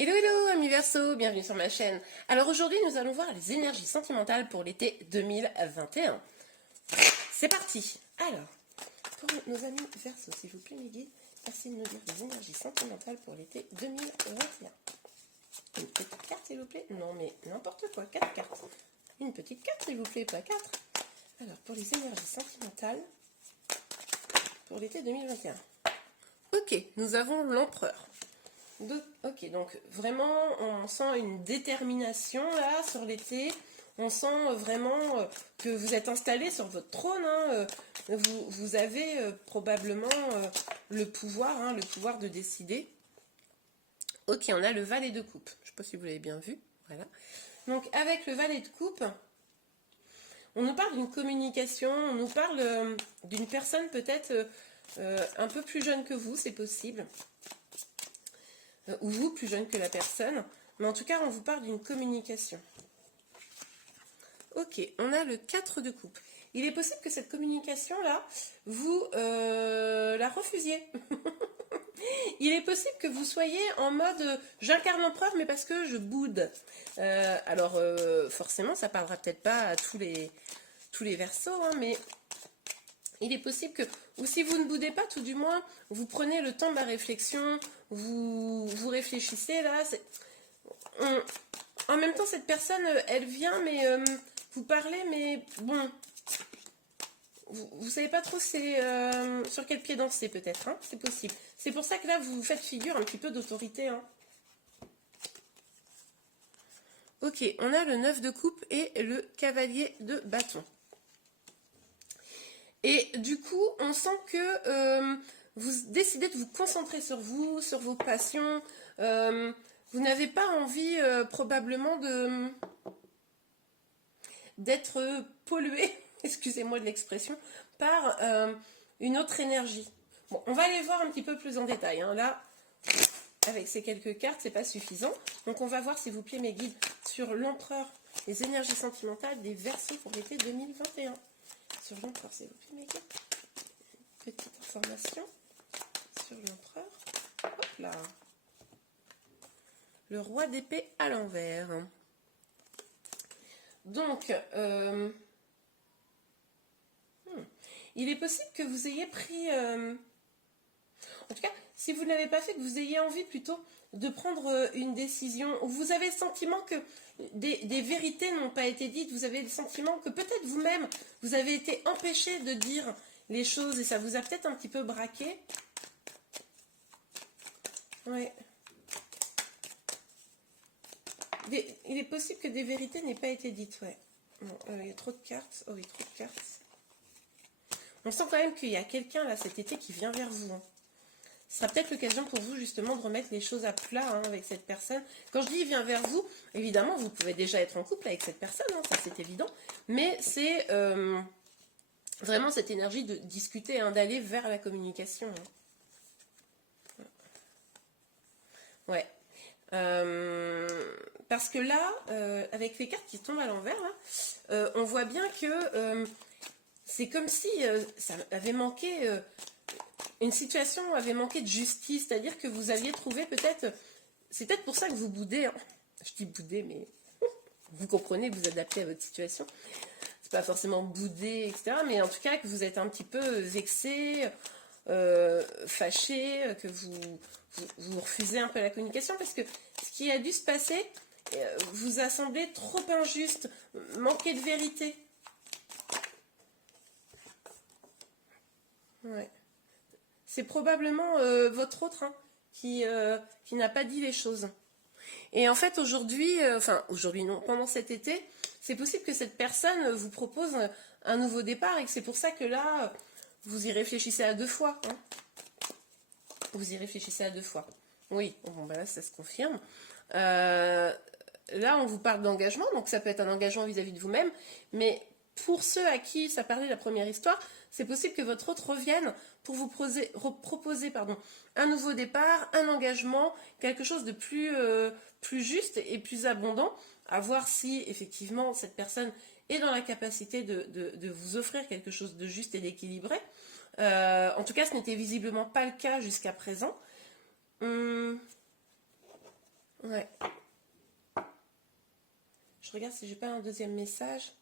Hello hello amis Verseau, bienvenue sur ma chaîne. Alors aujourd'hui nous allons voir les énergies sentimentales pour l'été 2021. C'est parti. Alors, pour nos amis Verseau, s'il vous plaît mes guides, merci de nous dire les énergies sentimentales pour l'été 2021. Une petite carte s'il vous plaît. Non mais n'importe quoi, 4 cartes. Une petite carte s'il vous plaît, pas 4. Alors pour les énergies sentimentales pour l'été 2021. Ok, nous avons l'empereur. Ok, donc vraiment, on sent une détermination là sur l'été. On sent vraiment que vous êtes installé sur votre trône. Vous avez probablement le pouvoir de décider. Ok, on a le valet de coupe. Je ne sais pas si vous l'avez bien vu. Voilà. Donc avec le valet de coupe, on nous parle d'une communication. On nous parle d'une personne peut-être un peu plus jeune que vous, c'est possible. Ou vous, plus jeune que la personne, mais en tout cas, on vous parle d'une communication. Ok, on a le 4 de coupe. Il est possible que cette communication-là, vous la refusiez. Il est possible que vous soyez en mode j'incarne l'empereur, mais parce que je boude. Alors, forcément, ça parlera peut-être pas à tous les Verseaux, mais il est possible que, ou si vous ne boudez pas, tout du moins, vous prenez le temps de la réflexion, vous réfléchissez là. En même temps, cette personne, elle vient, mais vous parlez, mais bon, vous savez pas trop sur quel pied danser peut-être, c'est possible. C'est pour ça que là, vous faites figure un petit peu d'autorité. Ok, on a le 9 de coupe et le cavalier de bâton. Et du coup, on sent que vous décidez de vous concentrer sur vous, sur vos passions. Vous n'avez pas envie probablement d'être pollué, excusez-moi de l'expression, par une autre énergie. Bon, on va aller voir un petit peu plus en détail. Là, avec ces quelques cartes, c'est pas suffisant. Donc on va voir, s'il vous plaît, mes guides, sur l'empereur, les énergies sentimentales des Verseaux pour l'été 2021. Sur l'empereur, s'il vous plaît, mes guides. Petite information sur l'empereur. Hop là. Le roi d'épée à l'envers. Donc, il est possible que vous ayez pris... en tout cas, si vous ne l'avez pas fait, que vous ayez envie plutôt de prendre une décision, ou vous avez le sentiment que des vérités n'ont pas été dites, vous avez le sentiment que peut-être vous-même, vous avez été empêché de dire les choses et ça vous a peut-être un petit peu braqué. Ouais. Il est possible que des vérités n'aient pas été dites, ouais. Non, il y a trop de cartes. Oh oui, trop de cartes. On sent quand même qu'il y a quelqu'un là cet été qui vient vers vous. Ce sera peut-être l'occasion pour vous justement de remettre les choses à plat avec cette personne. Quand je dis vient vers vous, évidemment vous pouvez déjà être en couple avec cette personne, ça c'est évident. Mais c'est vraiment cette énergie de discuter, d'aller vers la communication. Ouais. Parce que là, avec les cartes qui tombent à l'envers, on voit bien que c'est comme si ça avait manqué, une situation avait manqué de justice, c'est-à-dire que vous aviez trouvé peut-être, c'est peut-être pour ça que vous boudez, je dis bouder, mais vous comprenez, vous adaptez à votre situation, c'est pas forcément bouder, etc., mais en tout cas que vous êtes un petit peu vexé, fâché, que vous refusez un peu la communication, parce que ce qui a dû se passer vous a semblé trop injuste, manquer de vérité. Ouais. C'est probablement votre autre qui n'a pas dit les choses. Et en fait aujourd'hui, aujourd'hui non, pendant cet été, c'est possible que cette personne vous propose un nouveau départ et que c'est pour ça que là, vous y réfléchissez à 2 fois. Vous y réfléchissez à 2 fois. Oui, bon ben là ça se confirme. Là on vous parle d'engagement, donc ça peut être un engagement vis-à-vis de vous-même, mais pour ceux à qui ça parlait la première histoire, c'est possible que votre autre revienne pour vous proposer un nouveau départ, un engagement, quelque chose de plus juste et plus abondant, à voir si effectivement cette personne est dans la capacité de vous offrir quelque chose de juste et d'équilibré. En tout cas, ce n'était visiblement pas le cas jusqu'à présent. Ouais. Je regarde si j'ai pas un deuxième message.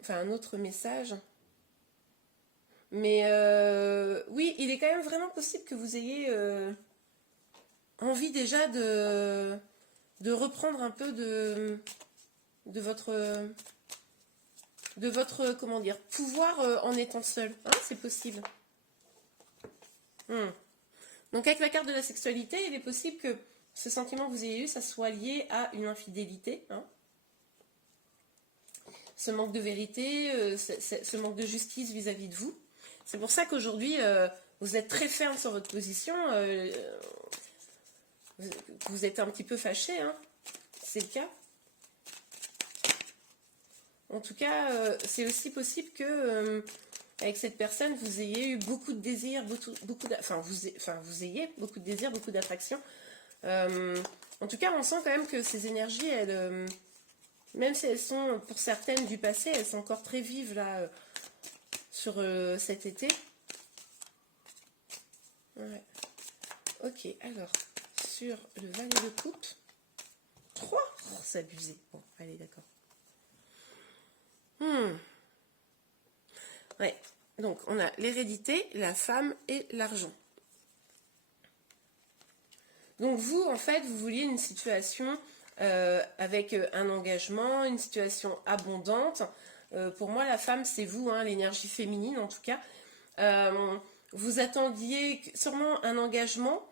Enfin, un autre message. Mais oui, il est quand même vraiment possible que vous ayez envie déjà de reprendre un peu de votre comment dire, pouvoir en étant seul. Hein, c'est possible. Donc avec la carte de la sexualité, il est possible que ce sentiment que vous ayez eu, ça soit lié à une infidélité. Hein. Ce manque de vérité, ce manque de justice vis-à-vis de vous. C'est pour ça qu'aujourd'hui, vous êtes très ferme sur votre position. Vous êtes un petit peu fâché, hein. C'est le cas. En tout cas, c'est aussi possible que avec cette personne, vous ayez eu beaucoup de désirs, vous ayez beaucoup de désirs, beaucoup d'attraction. En tout cas, on sent quand même que ces énergies, elles, même si elles sont pour certaines du passé, elles sont encore très vives là sur cet été. Ouais. Ok, alors, sur le valet de coupe, 3, oh, c'est abusé. Bon, allez, d'accord. Ouais, donc on a l'hérédité, la femme et l'argent. Donc vous, en fait, vous vouliez une situation avec un engagement, une situation abondante. Pour moi, la femme, c'est vous, hein, l'énergie féminine en tout cas. Vous attendiez sûrement un engagement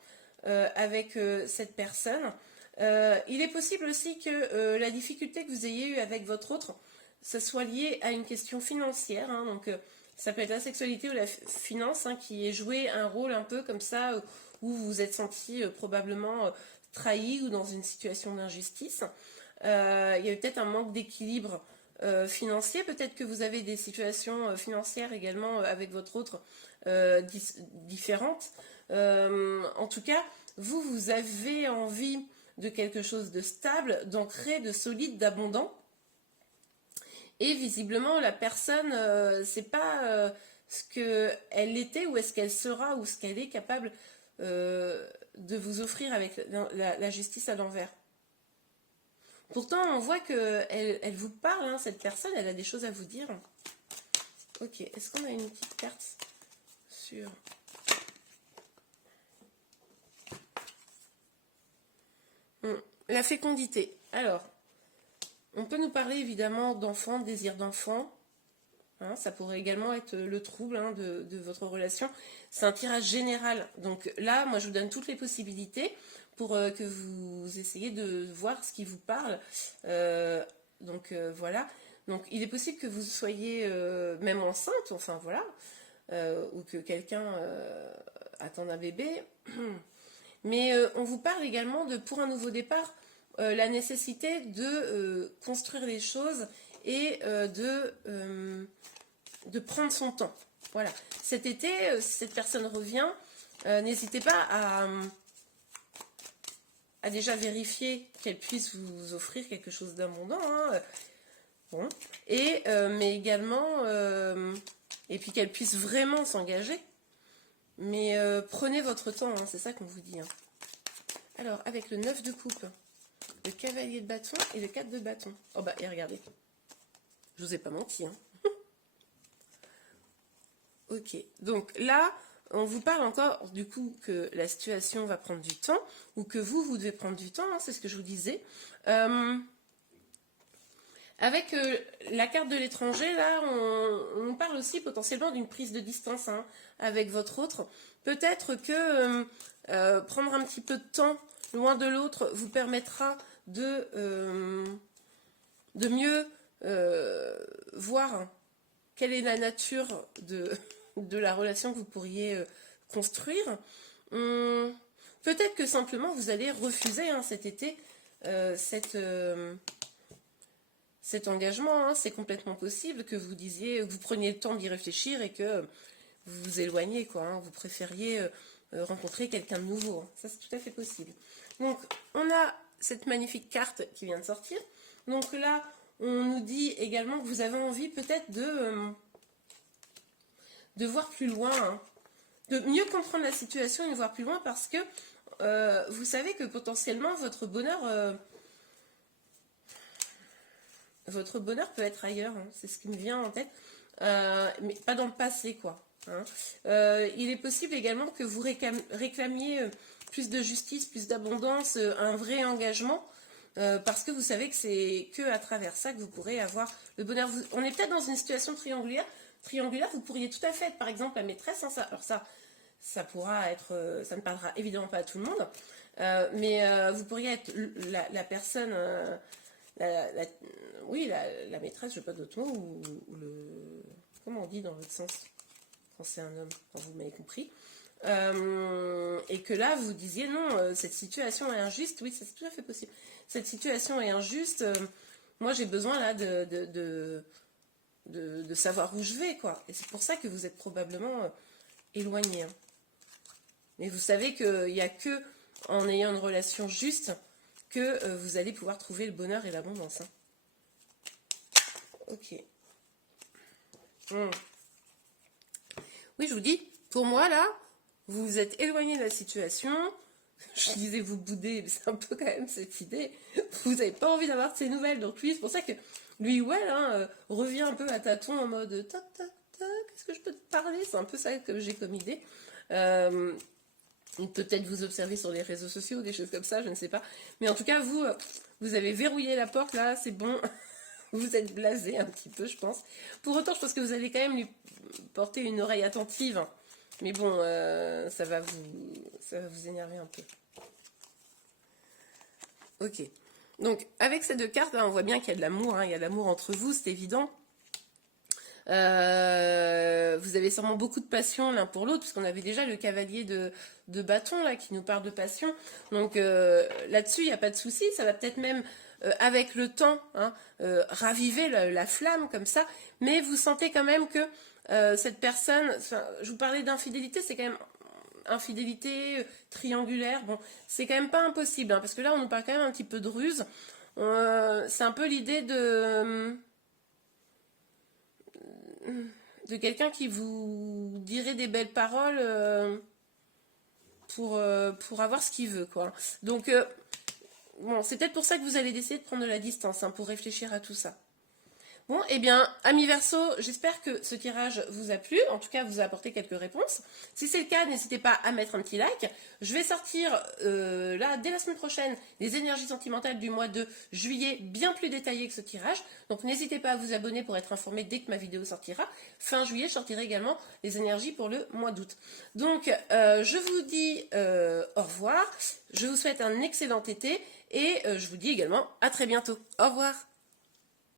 avec cette personne. Il est possible aussi que la difficulté que vous ayez eue avec votre autre, ça soit lié à une question financière. Hein, donc ça peut être la sexualité ou la finance hein, qui ait joué un rôle un peu comme ça, où vous vous êtes senti probablement trahi ou dans une situation d'injustice. Il y a peut-être un manque d'équilibre financier. Peut-être que vous avez des situations financières également avec votre autre différentes. En tout cas, vous avez envie de quelque chose de stable, d'ancré, de solide, d'abondant. Et visiblement, la personne, c'est pas ce qu'elle était ou est-ce qu'elle sera ou ce qu'elle est capable de vous offrir avec la justice à l'envers. Pourtant, on voit qu'elle vous parle, hein, cette personne, elle a des choses à vous dire. Ok, est-ce qu'on a une petite carte sur... La fécondité. Alors, on peut nous parler évidemment d'enfants, de désir d'enfant. Hein, ça pourrait également être le trouble hein, de votre relation. C'est un tirage général. Donc là, moi, je vous donne toutes les possibilités pour que vous essayiez de voir ce qui vous parle. Voilà. Donc, il est possible que vous soyez même enceinte, enfin voilà, ou que quelqu'un attende un bébé. Mais on vous parle également de, pour un nouveau départ, la nécessité de construire les choses et de prendre son temps. Voilà. Cet été, si cette personne revient, n'hésitez pas à déjà vérifier qu'elle puisse vous offrir quelque chose d'abondant. Hein. Bon. Mais également, et puis qu'elle puisse vraiment s'engager. Mais prenez votre temps, hein, c'est ça qu'on vous dit. Hein. Alors, avec le 9 de coupe, le cavalier de bâton et le 4 de bâton. Oh bah, et regardez. Je vous ai pas menti. Hein. Ok, donc là, on vous parle encore du coup que la situation va prendre du temps, ou que vous devez prendre du temps, hein, c'est ce que je vous disais. Avec la carte de l'étranger, là, on parle aussi potentiellement d'une prise de distance hein, avec votre autre. Peut-être que prendre un petit peu de temps loin de l'autre vous permettra de mieux voir quelle est la nature de la relation que vous pourriez construire. Peut-être que simplement vous allez refuser hein, cet été cet engagement. Hein. C'est complètement possible que vous disiez, que vous preniez le temps d'y réfléchir et que vous vous éloigniez, quoi. Hein. Vous préfériez rencontrer quelqu'un de nouveau. Hein. Ça, c'est tout à fait possible. Donc, on a cette magnifique carte qui vient de sortir. Donc là, on nous dit également que vous avez envie peut-être de voir plus loin, hein, de mieux comprendre la situation et de voir plus loin parce que vous savez que potentiellement votre bonheur peut être ailleurs, hein. C'est ce qui me vient en tête, mais pas dans le passé, quoi. Hein. Il est possible également que vous réclamiez plus de justice, plus d'abondance, un vrai engagement, parce que vous savez que c'est que à travers ça que vous pourrez avoir le bonheur. On est peut-être dans une situation triangulaire. Vous pourriez tout à fait être, par exemple, la maîtresse. Hein, alors ça pourra être, ça ne parlera évidemment pas à tout le monde, mais vous pourriez être la personne, oui, la maîtresse, je ne sais pas d'autre mot, ou le, comment on dit dans l'autre sens, quand c'est un homme, quand vous m'avez compris. Et que là, vous disiez non, cette situation est injuste. Oui, c'est tout à fait possible. Cette situation est injuste. Moi, j'ai besoin là de savoir où je vais, quoi. Et c'est pour ça que vous êtes probablement éloigné. Hein. Mais vous savez qu'il n'y a que en ayant une relation juste que vous allez pouvoir trouver le bonheur et l'abondance. Hein. Ok. Oui, je vous dis, pour moi, là, vous vous êtes éloigné de la situation. Je disais vous boudez, mais c'est un peu quand même cette idée. Vous n'avez pas envie d'avoir de ces nouvelles. Donc lui, c'est pour ça que lui ou elle revient un peu à tâtons en mode tac, tac, tac, qu'est-ce que je peux te parler? C'est un peu ça que j'ai comme idée. Peut-être vous observer sur les réseaux sociaux, des choses comme ça, je ne sais pas. Mais en tout cas, vous avez verrouillé la porte, là, c'est bon. Vous êtes blasé un petit peu, je pense. Pour autant, je pense que vous allez quand même lui porter une oreille attentive. Mais bon, ça va vous énerver un peu. Ok. Donc, avec ces deux cartes, là, on voit bien qu'il y a de l'amour. Hein, il y a de l'amour entre vous, c'est évident. Vous avez sûrement beaucoup de passion l'un pour l'autre, puisqu'on avait déjà le cavalier de bâton, là, qui nous parle de passion. Donc, là-dessus, il n'y a pas de souci. Ça va peut-être même, avec le temps, hein, raviver la flamme, comme ça. Mais vous sentez quand même que cette personne, je vous parlais d'infidélité, c'est quand même infidélité triangulaire, bon, c'est quand même pas impossible, hein, parce que là on nous parle quand même un petit peu de ruse. C'est un peu l'idée de quelqu'un qui vous dirait des belles paroles pour avoir ce qu'il veut, quoi. Donc bon, c'est peut-être pour ça que vous allez décider de prendre de la distance, hein, pour réfléchir à tout ça. Bon, eh bien, amis Verseau, j'espère que ce tirage vous a plu, en tout cas vous a apporté quelques réponses. Si c'est le cas, n'hésitez pas à mettre un petit like. Je vais sortir, là, dès la semaine prochaine, les énergies sentimentales du mois de juillet, bien plus détaillées que ce tirage. Donc n'hésitez pas à vous abonner pour être informé dès que ma vidéo sortira. Fin juillet, je sortirai également les énergies pour le mois d'août. Donc, je vous dis au revoir, je vous souhaite un excellent été, et je vous dis également à très bientôt. Au revoir.